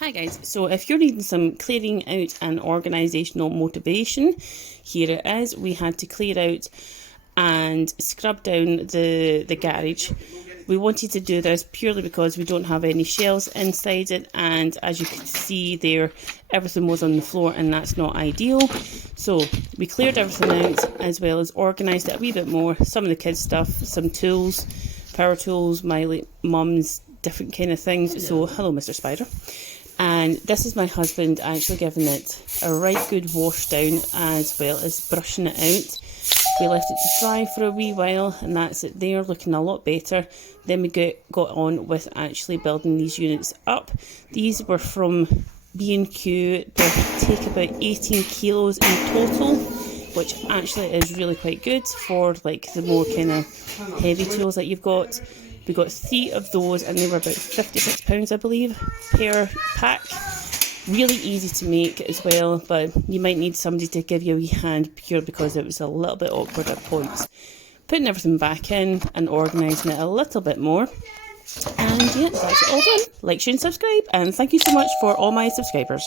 Hi guys, so if you're needing some clearing out and organisational motivation, here it is. We had to clear out and scrub down the garage. We wanted to do this purely because we don't have any shelves inside it, and as you can see there, everything was on the floor and that's not ideal. So we cleared everything out as well as organised it a wee bit more. Some of the kids' stuff, some tools, power tools, my mum's different kind of things. So hello Mr. Spider. And this is my husband actually giving it a right good wash down as well as brushing it out. We left it to dry for a wee while and that's it there, looking a lot better. Then we got on with actually building these units up. These were from B&Q. They take about 18 kilos in total, which actually is really quite good for like the more kind of heavy tools that you've got. We got 3 of those and they were about £56 I believe per pack. Really easy to make as well, but you might need somebody to give you a wee hand pure because it was a little bit awkward at points. Putting everything back in and organising it a little bit more. And yeah, that's it all done. Like, share and subscribe, and thank you so much for all my subscribers.